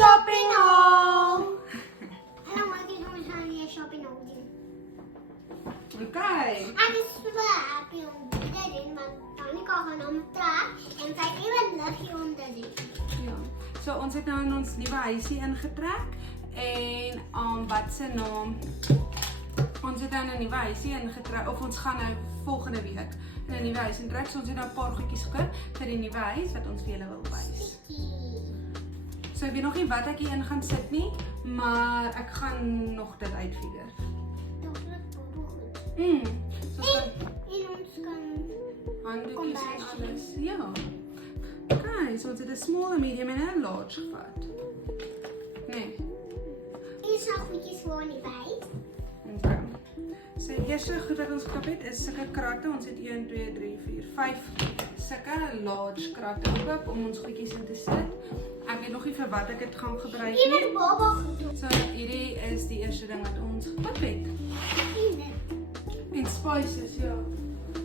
shopping haul. Hallo, maar ik ga gaan hier shopping haul doen. Okay. Ek is so happy om dit te doen, want Tanika gaan hom trek en sy het ewe liggie onder dit. Ja. So ons het nou in ons nuwe huisie ingetrek en wat se naam? Ons het nou in 'n nuwe huisie ingetrek of ons gaan nou volgende week in 'n nuwe huis intrek. So ons het nou 'n paar goedjies gekoop vir die nuwe huis wat ons vir julle wil wys. So ek weet nog nie wat ek hier in gaan sit nie, maar ek gaan nog dit uitfigure. Toch dit bobo goed. So En ons kan handdoekies en alles. Ja. Okay, so ons het 'n small, 'n medium en 'n large gevat. Nee. Is nog goedjies voor in die wijk. Okay. So die eerste goed wat ons gekoop het is sulke kratte. Ons het 1 2 3 4 5 sulke large kratte gekoop om ons goedjies in te sit. Ek weet nog nie vir wat ek dit gaan gebruik nie. Even bobo goed. So hierdie is die eerste ding wat ons gekoop het. En spices, ja.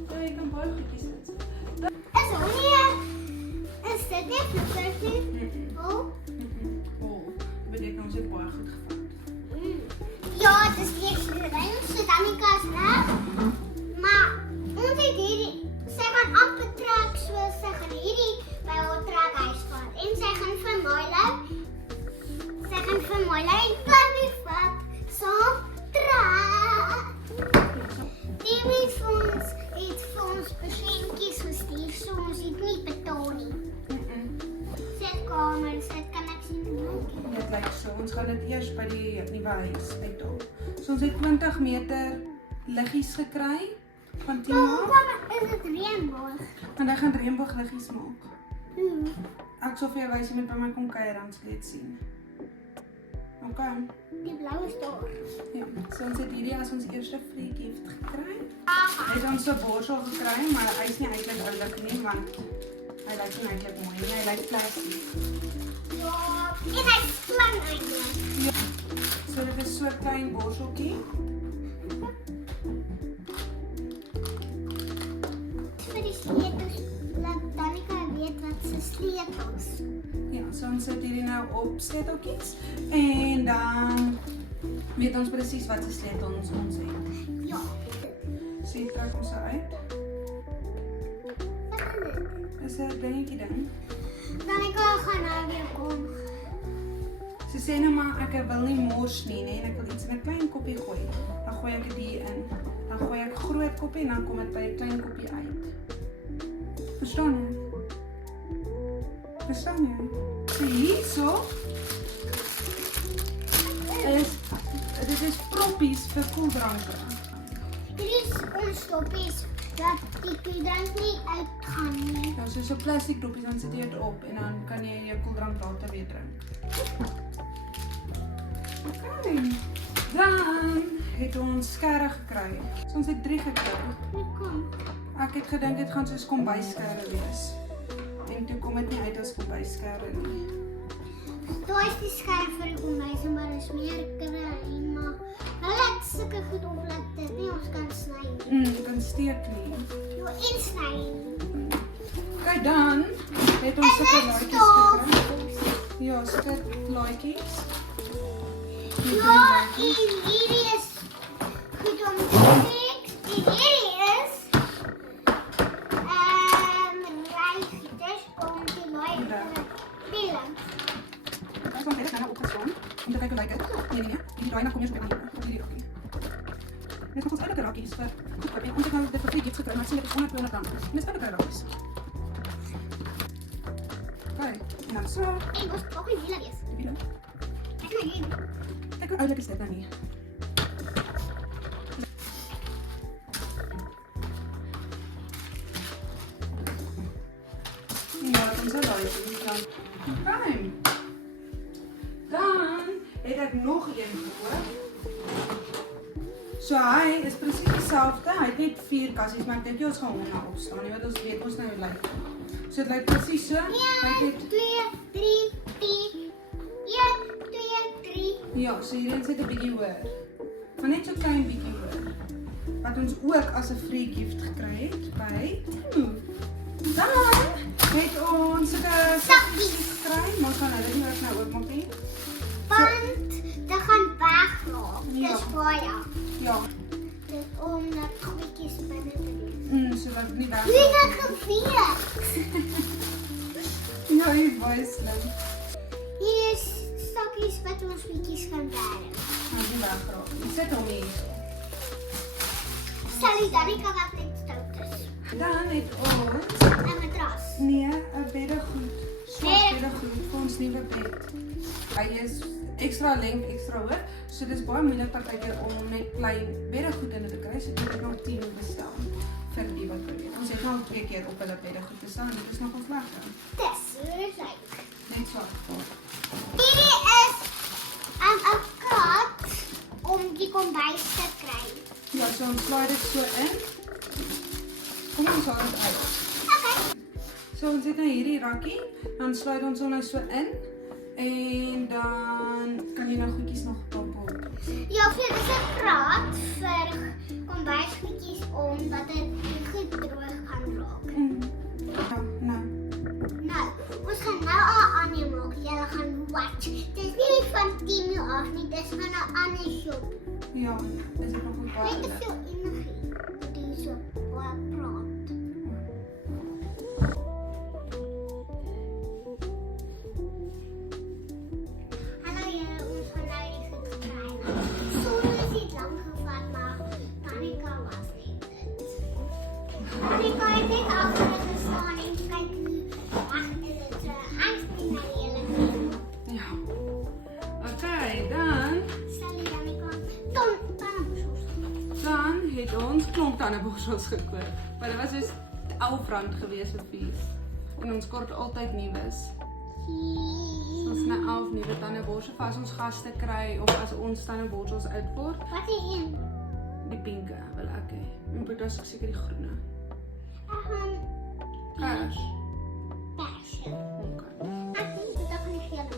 So jy kan baie goedjies insit. Is olie. Is dit net perfect? Oh. Beteken ons het baie goed gevat. Ja, het is die eerste rij. So Tanika is reg. Maar ons het hierdie, sy gaan amper trek soos sy gaan hierdie by haar trekhuis vat. En sy gaan vir Milo en Fluffy vat saam trek. Die het vir ons persentjies gestuur, so ons het nie betaal nie. Sitkamer, sit kan ek sien hoe. Dit lyk so. Ons gaan dit eers by die nuwe huis uithaal. So ons het 20 meter liggies gekry van Maar Tima. hoekom is dit reënboog? Want hy gaan reënboogliggies maak. Ek sal vir jou wys, jy moet by my kom kuier dan sal jy dit sien. Okay. Die blauwe is daar. Ja, so ons het hierdie as ons eerste free gift gekry. Hy het ons 'n borsel gekry, maar hy is nie eintlik oulik nie, want hy lyk nie eintlik mooi nie. Hy lyk plastic. Ja, en hy is klein eintlik. Ja. So dit is so 'n klein borseltjie. Vir die sleutels, laat Tanika weet wat se sleutels. Ja, so ons sit hierdie nou op sleuteltjies en dan weet ons presies wat se sleutels ons het. Ja. So hier trek ons uit. Wat is dit? Dis 'n dingetjie ding. Tanika gaan nou weer kom. So sê nou maar ek wil nie mors nie, nee, en ek wil iets in 'n klein koppie gooi. Dan gooi ek dit hier in. Dan gooi ek groot koppie en dan kom dit by 'n klein koppie uit. Verstaan jy? Verstaan jy? So hierso dit is proppies vir koeldranke. Hierdie is ons stoppies dat die koeldrank nie uitgaan nie. Ja, so plastic doppies, dan sit jy dit op en dan kan jy jou koeldrank later weer drink. Okay. Dan het ons skerre gekry. So ons het 3 gekry. Kom. Ek het gedink dit gaan soos kombuisskerre wees. En toe kom dit nie uit as kombuisskerre nie. Daar is die skerm vir die kombuis, maar is meer klein, maar hulle het sulke goed op dat dit nie ons kan sny nie. Kan steek nie. Jou insny. Kyk dan het ons sulke laaitjies gekry. Ja, sulke laaitjies. Ja, en hierdie is goed om te fix. En hierdie is reisgieters om te laai pillen. Ek gaan net nou opgeslaan om te kyk hoe lyk dit. Nee. Hierdie draai na kom jy so by aan hierdie rakkie. Dit is ons eie rakkies vir goedkoop. En ons het nou dit vir free gifts gekry, maar sien dit is R100. En dis eie rakkies. Okay, en dan so. En ons ook nie wiele wees. Die video. Ek kan hier. Kyk hoe oulik is dit nou nie. Ja, dan so daai is dan. Okay. Dan het ek nog een gekoop. So hy is presies dieselfde. Hy het net 4 kassies, maar ek dink jy ons gaan hom nou opstaan, nie, want ons weet ons nou hoe lyk. So dit lyk presies so. Hy 1, het 2, 3, 4. 1, 2, 3. ja, so hierin sit 'n bietjie hoër. Maar net so klein bietjie hoër. Wat ons ook as 'n free gift gekry het by Temu. Dan het ons 'n Sakkies. gekry, maar ons gaan hulle nie nou oopmaak nie. baie. Ja. Dit om dat goedjies binne te doen. So dat nie weg. Hoe het dit geweet? Ja, jy is baie slim. Hier is stakkies wat ons bietjies kan werk. Nou, die wegraak. Jy sit hom hier so. Sal jy Danica wat net stout is? Dan het ons, 'n matras. nee, 'n beddegoed. Swart Nee. beddegoed vir ons nuwe bed. Hy is extra lengte, extra hoog, so dis baie moeilik partykeer om net klein beddegoed in te kry, so ek het nog 10 bestel vir die wat wil weet. Ons het nou 2 keer op hulle beddegoed te staan, dit is nogal slegte. Dis leuk. Net so. Hierdie is 'n kat om die kombuis te kry. Ja, so ons slaai dit so in. Kom ons haal dit uit. Okay. So ons het nou hierdie rakkie, dan sluit ons hom nou so in en dan kan jy nou goedjies nog pop. Ja, vir dis 'n praat vir kombuisgoedjies om dat dit goed droog kan raak. Ja, nou. Nou, ons gaan nou al aanneem maak. Julle gaan watch. Dis nie van Temu af nie, dis van 'n ander shop. Ja, is dit nog baie Net te lekker. veel energie. Dit is so baie praat. Hallo julle, ons gaan nou die goed kry. Soms is dit lang gevat, maar Danica was net dit. Danica het net agter gestaan en kyk hoe agter dit aansien na die hele ding. Ja. Okay, dan Sal jy Danica tandeborsels. dan het ons klomp tandeborsels gekoop. Maar dit was dus R11 gewees vir 4. En ons kort altyd nuus. Ons het nou 11 nuwe tandeborsels vir as ons gaste kry of as ons tandeborsels uitword. Wat is een? Die pinke wil ek hê. En dit is seker die groene. Ek gaan Kers. persie. Okay. Ek dink dit gaan nie geel.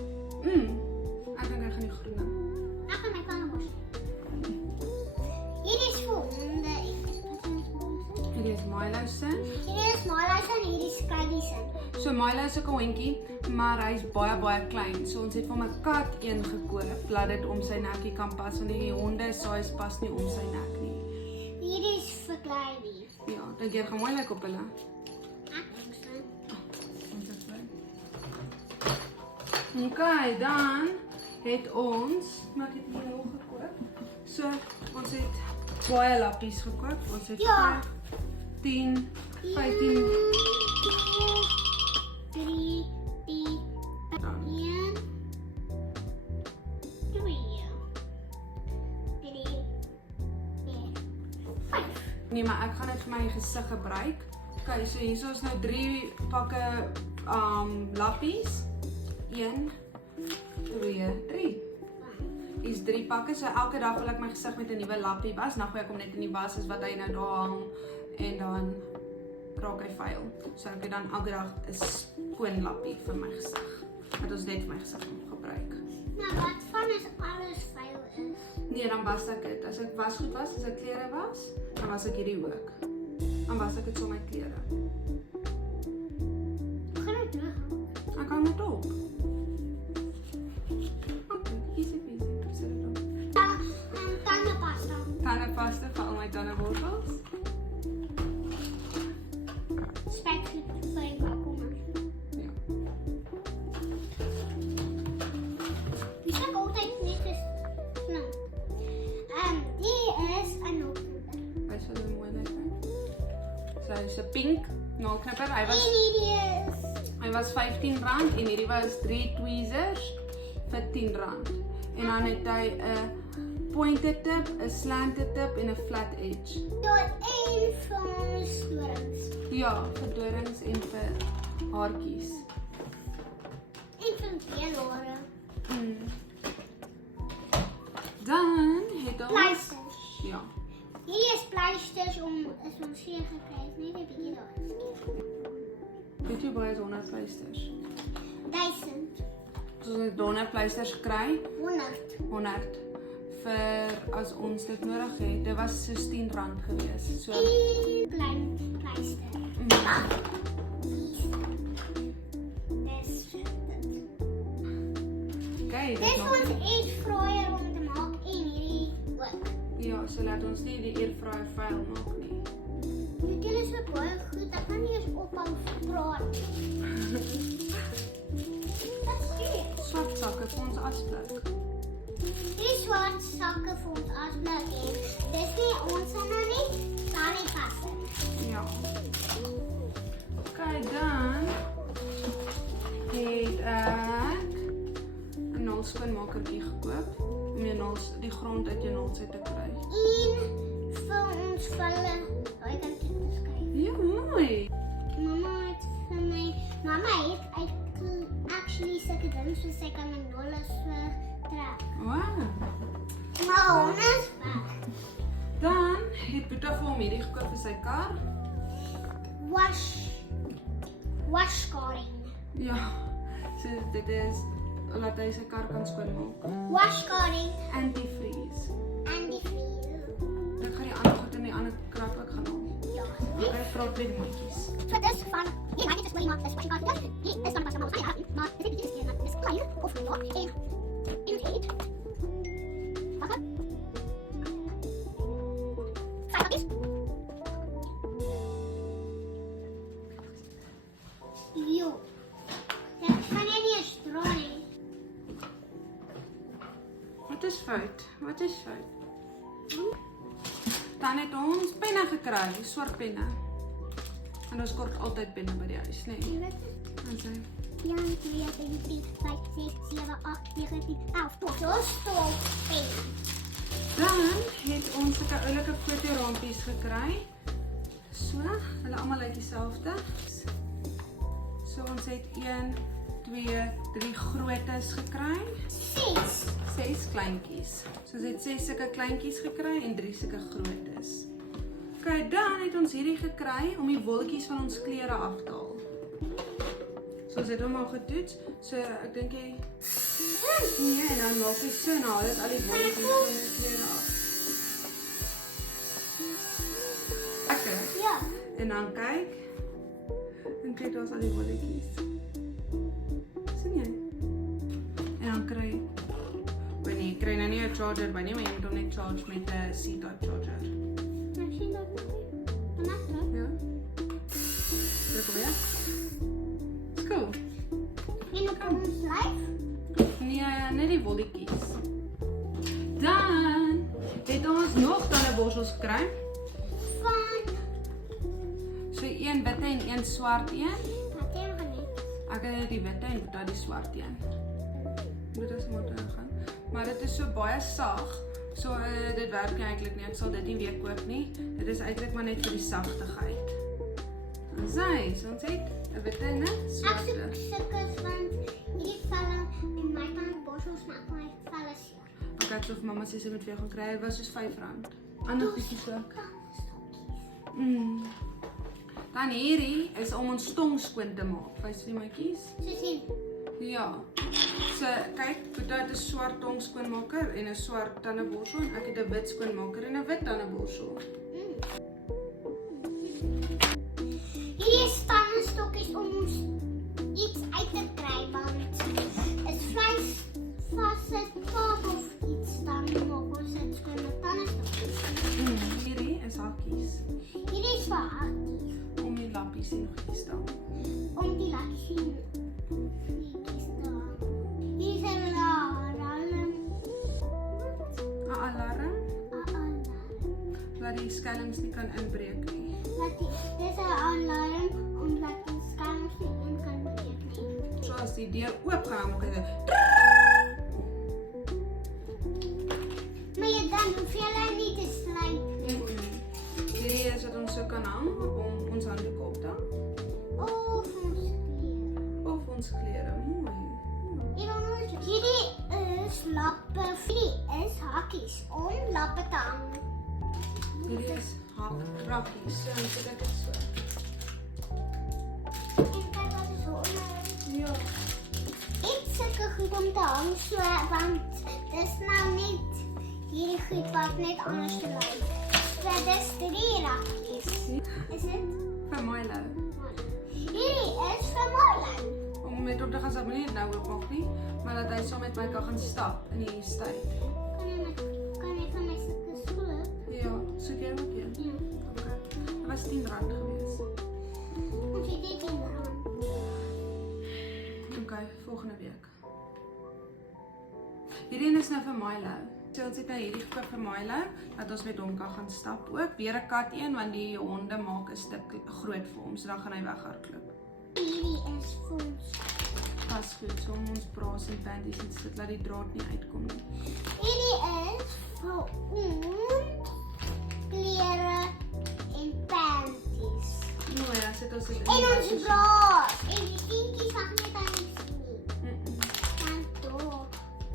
Ek dink ek gaan die groene. Ek gaan my tandeborsel. Hier is vir honde. Hierdie is Milo se. Hier is Milo en hier is Kylie se. So Milo is 'n hondjie, maar hy's baie klein. So ons het vir hom 'n kat een gekoop, laat dit om sy nekkie kan pas want die honde size pas nie om sy nek nie. Hier is vir Kylie. Ja, dink jy gaan mooi lyk op hulle? Ek dink so. Ons is bly. Okay, dan het ons, maar ek het hier nog gekoop. So ons het baie lappies gekoop. Ons het Ja. 10, 15 3, 1, 2, 3, 5. Nee, maar ek gaan dit vir my gesig gebruik. Okay, so hier is nou 3 pakke lappies. 1 2 3. Hier's 3 pakke. So elke dag wil ek my gesig met 'n nuwe lappie was. Nou gooi ek hom net in die was soos wat hy nou daar hang en dan raak hy vuil. So ek het dan elke dag 'n skoon lappie vir my gesig. Wat ons net vir my gesig gebruik. Maar wat van as alles vuil is? Nee, dan was ek dit. As ek wasgoed was, as ek klere was, dan was ek hierdie ook. Dan was ek dit so met klere. Gaan dit terug? Ek hang dit op. Okay, easy peasy. Sit dit op. Tandepasta. Tandepasta vir al my tandeborsels. Spekgoed vir die bakkomme. Ja. Die smaak altyd net is nou. Die is 'n naalknipper. Hy sal dit mooi lyk. So hy's 'n pink naalknipper. En hierdie is Hy was R15 en hierdie was 3 tweezers vir R10. En dan het hy 'n pointed tip, 'n slanted tip en 'n flat edge. daar een van storings. Ja, vir dorings en vir haartjies. En van veelhare. Dan het ons Pleisters. ja. Hierdie is pleisters om as ons seer gekry het, net 'n bietjie daar geskeer. Weet jy baie is 100 pleisters. 1000. So ons het 100 pleisters gekry, 100. 100 vir as ons dit nodig het. Dit was soos R10 gewees. So En klein pleister. Dis dit. okay, Dit is ons airfryer om te maak en hierdie ook. Ja, so laat ons nie die airfryer vuil maak nie. Julle is so baie goed, ek kan nie eens ophou praat. Wat is dit? Swart sakke vir ons asblik. Die swart sakke vir ons asblik en dis nie ons nou nie, sal nie pas nie. Ja. Kyk dan het ek 'n naalskoonmakertjie gekoop om die grond uit jou naels uit te kry. En vir ons valle, daai kan ek beskryf. Ja, mooi. Mamma het actually sulke dinge so sy kan my nolle so trek. Wow. Maar hom is weg. Dan het Boeta vir hom hierdie gekoop vir sy kar. Washcarding. Ja. So dit is laat hy sy kar kan skoonmaak. Washcarding Antifreeze. en die vlieg. Ek gaan die ander goed in die ander krap ook gaan haal. Ja. Ek vra twee maatjies. So dis van, hier maak dit is maar dis washing card. Hier is dan pas maar aan, maar dit is nie dis klein of nie en het. Wat? Wat is? Jo. Dit kan nie strooi. Wat is fout? Wat is fout? Dan het ons penne gekry, swart penne. En ons kort altyd penne by die huis, nee. Jy weet En sy 1, 2, 3, 4, 5, 6, 7, 8, 9, 10, 11, 12 pen. Dan het ons sulke oulike fotorampies gekry. So, hulle almal lyk dieselfde. So ons het 1, 2, 3 grootes gekry. 6 kleintjies. So ons het 6 sulke kleintjies gekry en 3 sulke grootes. OK, dan het ons hierdie gekry om die wolletjies van ons klere af te haal. So ons het hom al getoets. So ek dink jy nee, en dan maak jy so en haal dit al die wolletjies van die klere af. Lekker. Ja. En dan kyk. En kyk daar's al die wolletjies. Sien jy? En dan kry wanneer jy kry nou nie 'n charger by nie, maar jy moet hom net charge met 'n C-type charger. Maar sien dat nie. Ja. Druk op ja. Cool. En op ons lyf. Nee, net die wolletjies. Dan het ons nog tandeborsels gekry. Van. So een witte en een swart een. Wat het jy net? Ek het die witte en Boeta die swart een. Moet as moet gaan. Maar dit is so baie sag. So dit werk nie eintlik nie. Ek sal dit nie weer koop nie. Dit is eintlik maar net vir die sagtigheid. En sy, so ons het 'n witte en 'n Ek swarte. soek sulke van hierdie velle en my tandeborsels maak my velle seer. Ek het so vir mamma sê sy moet vir jou gaan kry. Dit was soos R5. Ander goedjies ook. Dan hierdie is om ons tong skoon te maak. Wys vir die maatjies. So sien. Ja. So kyk, Boeta het 'n swart tong skoonmaker en 'n swart tandeborsel en ek het 'n wit skoonmaker en 'n wit tandeborsel. Hierdie is tandestokkies om ons iets uit te kry want is vleis vassit kaap of iets dan maak ons dit skoon met tandestokkies. Hierdie is hakkies Hierdie is vir hakkies om die lappies en goedjies te hang. om die lakkies te hang. Hier is 'n alarm. 'n Alarm dat die skelms nie kan inbreek nie. Dit is 'n alarm omdat die skerms nie in kan breek nie. So as die deur oop gaan, maak hy Maar jy dan hoef jy nie te sluit nie. Hierdie is wat ons so kan hang om ons handdoeke op te hang. Of ons klere. Of ons klere, mooi. Hierdie is lappe. Hierdie is hakkies om lappe te hang. Hierdie is hakrakkies. So dan sit ek dit so. En kyk wat is onder. Ja. Iets sulke goed om te hang so want dis nou net hierdie goed wat net anders te lyk. So dis 3 rakkies. Is dit? Vir Milo. Hierdie is vir Marlon. Om met op te gaan, sal ek nie dit nou oopmaak nie, maar dat hy saam met my kan gaan stap in die stuit. Kan jy van my sulke skoene? Soek jy ook een? Ja. Okay. Dit was R10 gewees. Ons het dit in aan. Okay, volgende week. Hierdie een is nou vir Milo. So ons het nou hierdie gekoop vir Milo, dat ons met hom kan gaan stap ook. Weer 'n kat een, want die honde maak 'n stuk groot vir hom, so dan gaan hy weghardloop. Hierdie is vir ons. Pas goed, so om ons bras en panties en sit, laat die draad nie uitkom nie. Hierdie is vir ons klere en panties. Mooi, dan sit ons dit in. En die ons wasmasjien. bras. En die kindjies mag net aan die sien. Mm-mm.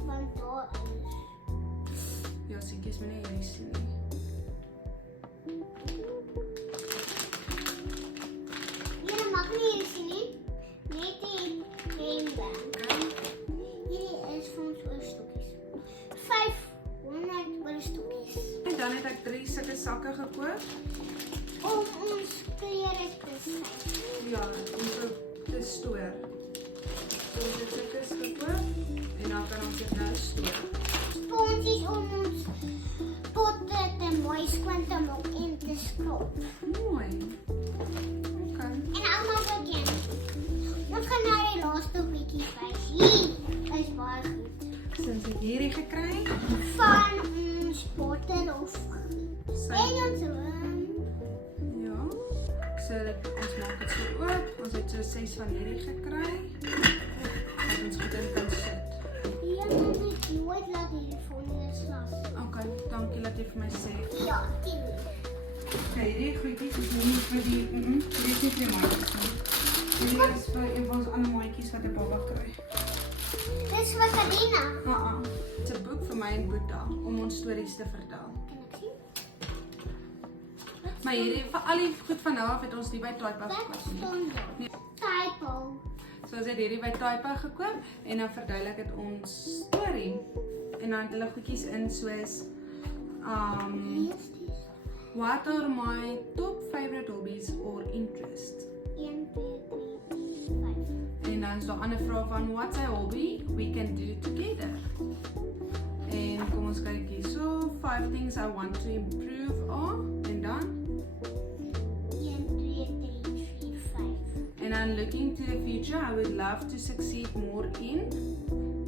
Want daar is. Ja, seentjies moet nie hierdie sien nie. Jy mag nie hier sien nie. Net die rainbow. Hierdie is vir ons oorstokkies. 500 oorstokkies. En dan het ek 3 sulke sakke gekoop. Om ons klere te sien. Ja, om so te stoor. So ons het sulke gekoop en dan kan ons dit nou stoor. Sponsies om ons potte te mooi skoon te maak en te skrob. Mooi. Okay. En almal begin. Ons gaan na die laaste bietjie wys. Hier is baie goed. Sinds ek hierdie gekry, Van ons potte of sy en ons room. ja. So ons maak dit so oop. Ons het so 6 van hierdie gekry. Dat ons goed in kan sit. Ja, net nooit laat hierdie voor my slas. Okay, dankie dat jy vir my sê. Ja, 10. Okay, hierdie goedjies is nie vir die hierdie is nie vir die maatjies nie. Hierdie is vir een van ons ander maatjies wat 'n baba kry. Dis vir Karina. Dit is 'n boek vir my en Boeta om ons stories te vertel. Kan ek sien? Maar hierdie vir al die goed van nou af het ons nie by Taipa Wat gekoop nie. staan daar? Typo. So ons het hierdie by Taipa gekoop en dan verduidelik dit ons storie. En dan het hulle goedjies in soos Hier is die. what are my top favorite hobbies or interests? 1, 2, 3, 4, 5. En dan is daar 'n ander vraag van what's a hobby we can do together? En kom ons kyk hier. So 5 things I want to improve on en dan 1, 2, 3, 4, 5. and then looking to the future I would love to succeed more in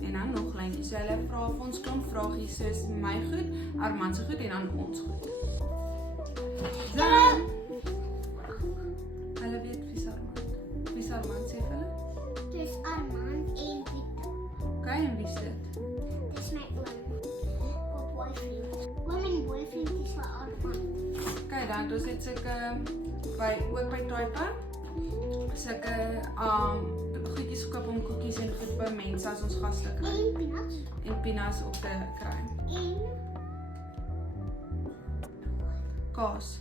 en dan nog lyntjies. So hulle vra vir ons klomp vragies soos my goed, Armand se goed en dan ons goed. Dan hulle weet wie's Armand. Wie's Armand sê vir hulle? Dis Armand en Vita. Okay, en wie's dit? Dis my oom. Of boyfriend. Oom en boyfriend is vir Armand. Okay, dan ons het sulke ook by Taipa sulke goedjies gekoop om koekies en goed by mense as ons gaste kry En peanuts. en pinnas op te kry. En Kaas,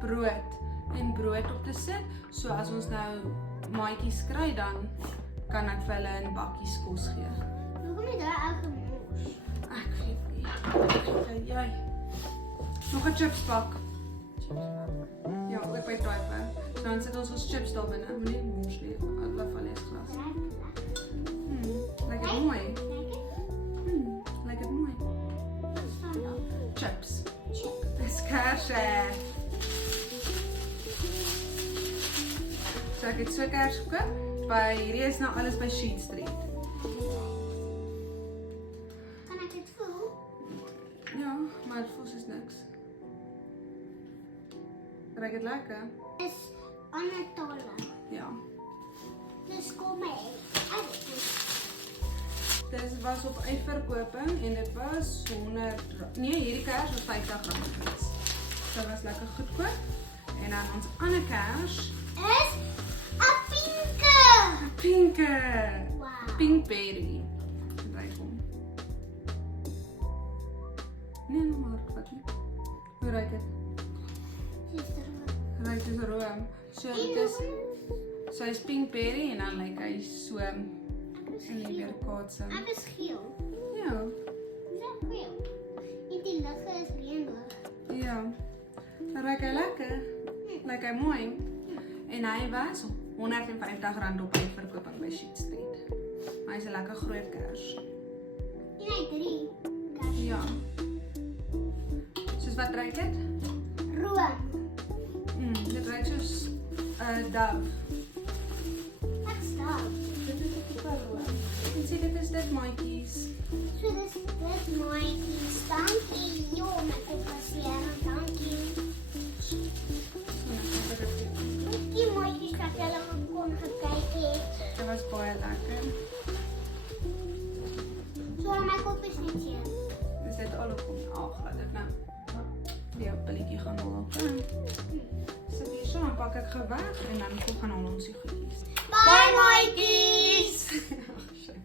brood en brood op te sit. So as ons nou maatjies kry dan kan ek vir hulle in bakkies kos gee. hoekom het daar elke mos? Ek weet nie. Okay, jy. Nog 'n chips pak. Ja, ook by Taipa. So dan sit ons chips daar binne. Moenie mors nie. Ek laat van eers glas. Lyk dit mooi? Lyk dit mooi? Wat staan daar? Chips. Chip. Dis kersse. So ek het so kers gekoop. By hierdie is nou alles by Sheet Street. Kan ek dit voel? Ja, maar dit voel soos niks. Ruik dit lekker? Dis ander tale. Ja. Dis kom my uit. Dit was op uitverkoping en dit was R100. Nee, hierdie kers was R50 geweest. So dit was lekker goedkoop. En dan ons ander kers, Is 'n pinke. pinke. Wow. Pinkberry. Ryk hom. Nee, nog maar wat nie. Hoe ruik dit? Ryk soos room. So dit is so hy's pinkberry en dan lyk hy so in die weerkaatse. Ek is geel. Ja. Dis geel. En die ligte is reënboog. Ja. Dan ruik hy lekker. Lyk hy mooi. En hy was R150 op uitverkoping by Sheet Street. Maar hy's 'n lekker groot kers. En hy 3 kers. Ja. Soos wat ruik dit? Dove. Wat staan? Dit is op die karoo. En sê dit is dit maatjies. So dis dit maatjies. Dankie. Jo, my kop is seer. Dankie. Die maatjies dat julle kon gekyk het. Dit was baie lekker. So my kop is net seer. Is dit al op om? Ag, laat ek nou die pilletjie gaan haal. Sit hier so, dan pak ek gou weg en dan gaan ons die goedjies. Bye maatjies. Ag, shit.